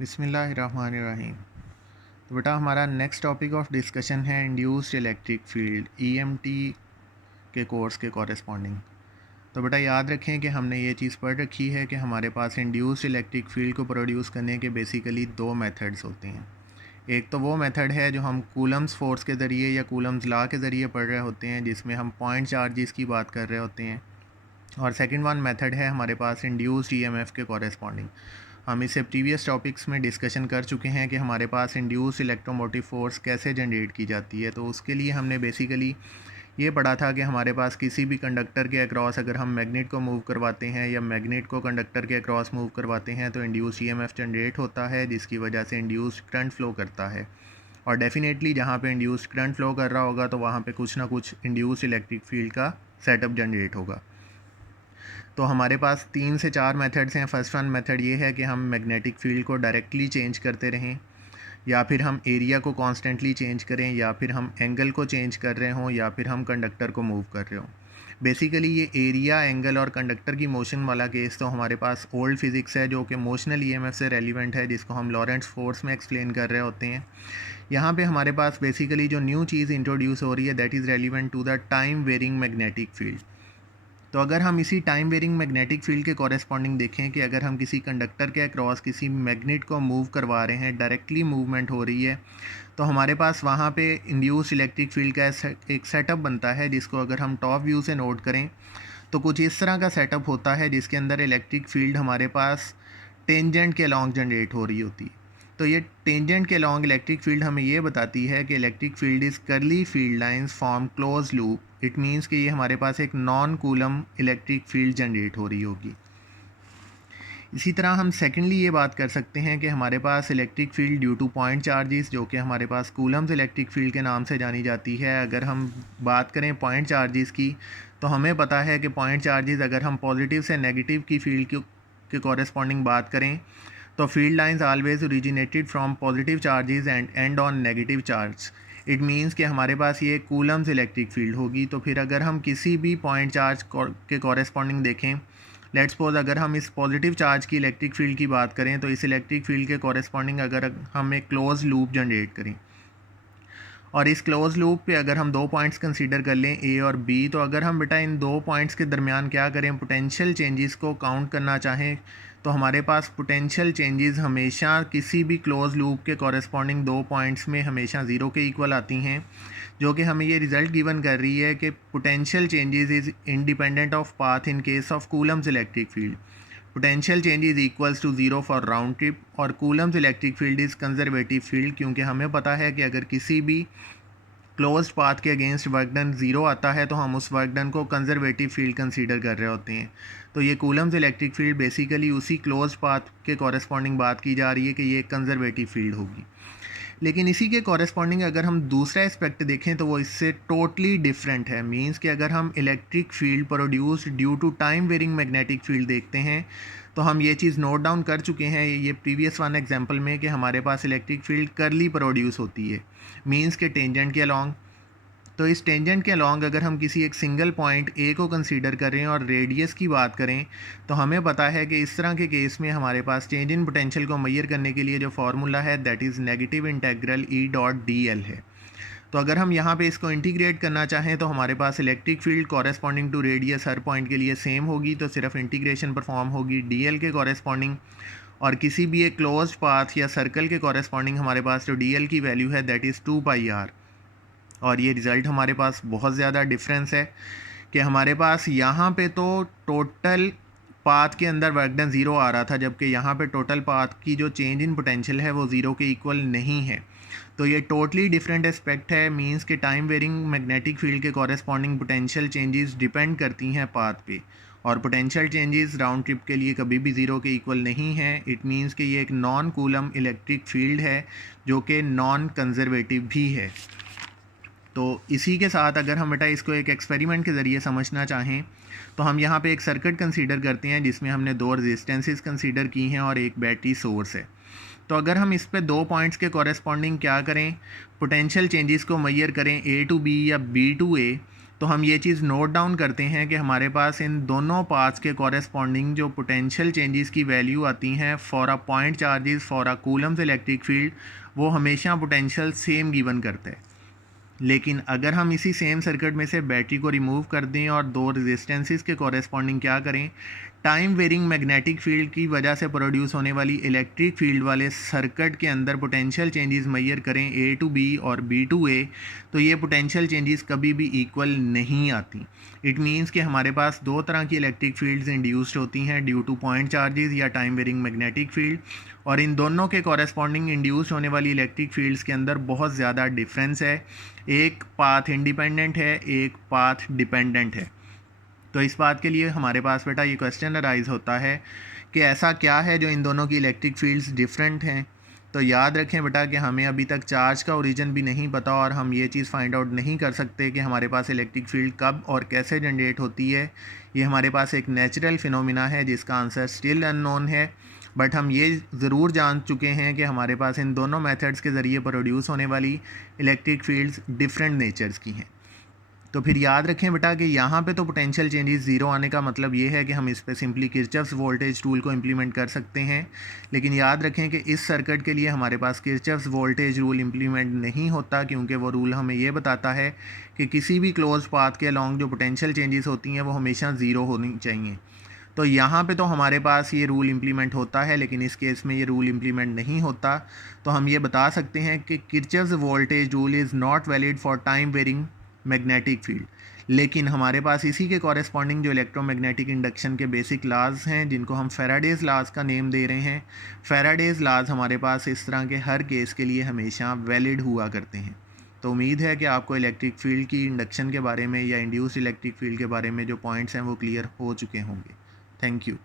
बिस्मिल्लाहिर्रहमानिर्रहीम। तो बेटा हमारा नेक्स्ट टॉपिक ऑफ डिस्कशन है इंड्यूस्ड इलेक्ट्रिक फील्ड ईएमटी के कोर्स के कॉरेस्पॉन्डिंग। तो बेटा याद रखें कि हमने ये चीज़ पढ़ रखी है कि हमारे पास इंड्यूस्ड इलेक्ट्रिक फील्ड को प्रोड्यूस करने के बेसिकली दो मेथड्स होते हैं। एक तो वो मेथड है जो हम कूलम्स फोर्स के ज़रिए या कूलम्स लॉ के ज़रिए पढ़ रहे होते हैं, जिसमें हम पॉइंट चार्जेस की बात कर रहे होते हैं। और सेकंड वन मेथड है हमारे पास इंड्यूस्ड ईएमएफ के कॉरेस्पॉन्डिंग। हम इससे प्रीवियस टॉपिक्स में डिस्कशन कर चुके हैं कि हमारे पास इंड्यूस्ड इलेक्ट्रोमोटिव फोर्स कैसे जनरेट की जाती है। तो उसके लिए हमने बेसिकली ये पढ़ा था कि हमारे पास किसी भी कंडक्टर के अक्रॉस अगर हम मैग्नेट को मूव करवाते हैं या मैग्नेट को कंडक्टर के अक्रॉस मूव करवाते हैं तो इंड्यूस्ड ईएमएफ जनरेट होता है, जिसकी वजह से इंड्यूस्ड करंट फ्लो करता है। और डेफिनेटली जहाँ पे इंड्यूस्ड करंट फ्लो कर रहा होगा तो वहाँ पे कुछ ना कुछ इंड्यूस्ड इलेक्ट्रिक फील्ड का सेटअप जनरेट होगा। तो हमारे पास 3 से 4 मेथड्स हैं। फर्स्ट वन मेथड ये है कि हम मैग्नेटिक फील्ड को डायरेक्टली चेंज करते रहें, या फिर हम एरिया को कॉन्स्टेंटली चेंज करें, या फिर हम एंगल को चेंज कर रहे हों, या फिर हम कंडक्टर को मूव कर रहे हों। बेसिकली ये एरिया, एंगल और कंडक्टर की मोशन वाला केस तो हमारे पास ओल्ड फिज़िक्स है जो कि मोशनल ईएमएफ से रेलिवेंट है, जिसको हम लॉरेंट्ज़ फोर्स में एक्सप्लेन कर रहे होते हैं। यहाँ पे हमारे पास बेसिकली जो न्यू चीज़ इंट्रोड्यूस हो रही है that is relevant to the time varying magnetic field. तो अगर हम इसी टाइम वेरिंग मैग्नेटिक फील्ड के कॉरेस्पॉन्डिंग देखें कि अगर हम किसी कंडक्टर के अक्रॉस किसी मैग्नेट को मूव करवा रहे हैं, डायरेक्टली मूवमेंट हो रही है, तो हमारे पास वहाँ पे इंड्यूस्ड इलेक्ट्रिक फील्ड का एक सेटअप बनता है, जिसको अगर हम टॉप व्यू से नोट करें तो कुछ इस तरह का सेटअप होता है जिसके अंदर इलेक्ट्रिक फील्ड हमारे पास टेंजेंट के अलॉन्ग जनरेट हो रही होती है। तो ये टेंजेंट के अलॉन्ग इलेक्ट्रिक फील्ड हमें ये बताती है कि इलेक्ट्रिक फील्ड इज़ करली field lines form close loop. It means कि ये हमारे पास एक non coulomb electric field generate हो रही होगी। इसी तरह हम सेकेंडली ये बात कर सकते हैं कि हमारे पास electric field due to point charges, जो कि हमारे पास कूलम्स इलेक्ट्रिक फील्ड के नाम से जानी जाती है। अगर हम बात करें पॉइंट चार्जेस की तो हमें पता है कि पॉइंट चार्जेस अगर हम पॉजिटिव से नेगेटिव की फील्ड के कॉरेस्पॉन्डिंग बात करें तो field lines always originated from positive charges and and on negative charge. It means कि हमारे पास ये कूलम्स इलेक्ट्रिक फील्ड होगी। तो फिर अगर हम किसी भी पॉइंट चार्ज के कॉरेस्पॉन्डिंग देखें, लेट्स सपोज अगर हम इस पॉजिटिव चार्ज की इलेक्ट्रिक फील्ड की बात करें तो इस इलेक्ट्रिक फील्ड के कॉरेस्पॉन्डिंग अगर हम एक क्लोज लूप जनरेट करें और इस क्लोज लूप पे अगर हम दो पॉइंट्स कंसीडर कर लें ए और बी, तो अगर हम बेटा इन दो पॉइंट्स के दरमियान क्या करें, पोटेंशियल चेंजेस को काउंट करना चाहें तो हमारे पास पोटेंशियल चेंजेस हमेशा किसी भी क्लोज लूप के कॉरेस्पॉन्डिंग दो पॉइंट्स में हमेशा ज़ीरो के इक्वल आती हैं, जो कि हमें ये रिज़ल्ट गिवन कर रही है कि potential changes is independent of path in case of Coulomb's electric field. Potential change is equals to zero for round trip और Coulomb's electric field is conservative field, क्योंकि हमें पता है कि अगर किसी भी क्लोज्ड पाथ के अगेंस्ट वर्क डन ज़ीरो आता है तो हम उस वर्क डन को कंजर्वेटिव फील्ड कंसीडर कर रहे होते हैं। तो ये कूलम्स इलेक्ट्रिक फील्ड बेसिकली उसी क्लोज्ड पाथ के कॉरेस्पॉन्डिंग बात की जा रही है कि ये कंजर्वेटिव फील्ड होगी। लेकिन इसी के कॉरेस्पॉन्डिंग अगर हम दूसरा एस्पेक्ट देखें तो वो इससे टोटली डिफरेंट है। मींस कि अगर हम electric field produced due to time varying magnetic field देखते हैं तो हम ये चीज़ नोट डाउन कर चुके हैं ये प्रीवियस वन एग्जांपल में कि हमारे पास इलेक्ट्रिक फील्ड करली प्रोड्यूस होती है, मींस के टेंजेंट के अलॉन्ग। तो इस टेंजेंट के अलॉन्ग अगर हम किसी एक सिंगल पॉइंट ए को कंसीडर करें और रेडियस की बात करें तो हमें पता है कि इस तरह के केस में हमारे पास चेंज इन पोटेंशियल को मेजर करने के लिए जो फार्मूला है that is negative integral E dot D L है। तो अगर हम यहाँ पे इसको इंटीग्रेट करना चाहें तो हमारे पास electric field corresponding to radius हर पॉइंट के लिए सेम होगी, तो सिर्फ इंटीग्रेशन परफॉर्म होगी डी एल के कॉरेस्पॉन्डिंग। और किसी भी एक क्लोज्ड पाथ या सर्कल के कॉरेस्पॉन्डिंग हमारे पास जो डी एल की वैल्यू है दैट इज़ 2πr। और ये रिज़ल्ट हमारे पास बहुत ज़्यादा डिफरेंस है कि हमारे पास यहाँ पे तो टोटल पाथ के अंदर वर्क डन ज़ीरो आ रहा था, जबकि यहाँ पे टोटल पाथ की जो चेंज इन पोटेंशियल है वो ज़ीरो के इक्वल नहीं है। तो ये टोटली डिफरेंट एस्पेक्ट है। मींस के टाइम वेरिंग मैग्नेटिक फील्ड के कॉरेस्पॉन्डिंग पोटेंशियल चेंजेस डिपेंड करती हैं पाथ पे, और पोटेंशियल चेंजेस राउंड ट्रिप के लिए कभी भी ज़ीरो के इक्वल नहीं है। इट मींस कि ये एक नॉन कूलम इलेक्ट्रिक फील्ड है जो कि नॉन कंजर्वेटिव भी है। तो इसी के साथ अगर हम बेटा इसको एक एक्सपेरिमेंट के ज़रिए समझना चाहें तो हम यहाँ पे एक सर्किट कंसीडर करते हैं जिसमें हमने दो रेजिस्टेंसेस कंसीडर की हैं और एक बैटरी सोर्स है। तो अगर हम इस पे दो पॉइंट्स के कॉरेस्पॉन्डिंग क्या करें, पोटेंशियल चेंजेस को मेजर करें ए टू बी या बी टू ए, तो हम ये चीज़ नोट डाउन करते हैं कि हमारे पास इन दोनों पाथ्स के कॉरेस्पॉन्डिंग जो पोटेंशियल चेंजेस की वैल्यू आती हैं for a point charges for a Coulomb's electric field, वो हमेशा पोटेंशियल सेम गिवन करता है। लेकिन अगर हम इसी सेम सर्किट में से बैटरी को रिमूव कर दें और दो रेजिस्टेंसेस के कॉरेस्पॉन्डिंग क्या करें, टाइम वेरिंग मैग्नेटिक फील्ड की वजह से प्रोड्यूस होने वाली इलेक्ट्रिक फील्ड वाले सर्किट के अंदर पोटेंशियल चेंजेस मेजर करें ए टू बी और बी टू ए, तो ये पोटेंशियल चेंजेस कभी भी इक्वल नहीं आती। इट मीन्स कि हमारे पास दो तरह की इलेक्ट्रिक फील्ड्स इंड्यूस्ड होती हैं, ड्यू टू पॉइंट चार्जेस या टाइम वेरिंग मैग्नेटिक फील्ड, और इन दोनों के कॉरेस्पॉन्डिंग इंड्यूस होने वाली इलेक्ट्रिक फील्ड्स के अंदर बहुत ज़्यादा डिफरेंस है। एक पाथ इंडिपेंडेंट है, एक पाथ डिपेंडेंट है। तो इस बात के लिए हमारे पास बेटा ये क्वेश्चन अराइज होता है कि ऐसा क्या है जो इन दोनों की इलेक्ट्रिक फील्ड्स डिफरेंट हैं। तो याद रखें बेटा कि हमें अभी तक चार्ज का ओरिजिन भी नहीं पता और हम ये चीज़ फाइंड आउट नहीं कर सकते कि हमारे पास इलेक्ट्रिक फील्ड कब और कैसे जनरेट होती है। ये हमारे पास एक नेचुरल फिनोमिना है जिसका आंसर स्टिल अननोन है, बट हम ये ज़रूर जान चुके हैं कि हमारे पास इन दोनों मेथड्स के ज़रिए प्रोड्यूस होने वाली इलेक्ट्रिक फील्ड्स डिफरेंट नेचर्स की हैं। तो फिर याद रखें बेटा कि यहाँ पे तो पोटेंशियल चेंजेस ज़ीरो आने का मतलब ये है कि हम इस पर सिंपली किरचॉफ्स वोल्टेज रूल को इम्प्लीमेंट कर सकते हैं। लेकिन याद रखें कि इस सर्किट के लिए हमारे पास किरचॉफ्स वोल्टेज रूल इम्प्लीमेंट नहीं होता, क्योंकि वो रूल हमें ये बताता है कि किसी भी क्लोज पाथ के अलॉन्ग जो पोटेंशियल चेंजेस होती हैं वो हमेशा ज़ीरो होनी चाहिए। तो यहाँ पे तो हमारे पास ये रूल इम्प्लीमेंट होता है, लेकिन इस केस में ये रूल इम्प्लीमेंट नहीं होता। तो हम ये बता सकते हैं कि Kirchhoff's voltage rule is not valid for time varying magnetic field. लेकिन हमारे पास इसी के कॉरेस्पॉन्डिंग जो इलेक्ट्रोमैग्नेटिक इंडक्शन के बेसिक लाज हैं, जिनको हम फैराडेज लाज का नेम दे रहे हैं, फैराडेज लाज हमारे पास इस तरह के हर केस के लिए हमेशा वैलिड हुआ करते हैं। तो उम्मीद है कि आपको इलेक्ट्रिक फील्ड की इंडक्शन के बारे में या इंड्यूस्ड इलेक्ट्रिक फील्ड के बारे में जो पॉइंट्स हैं वो क्लियर हो चुके होंगे। Thank you.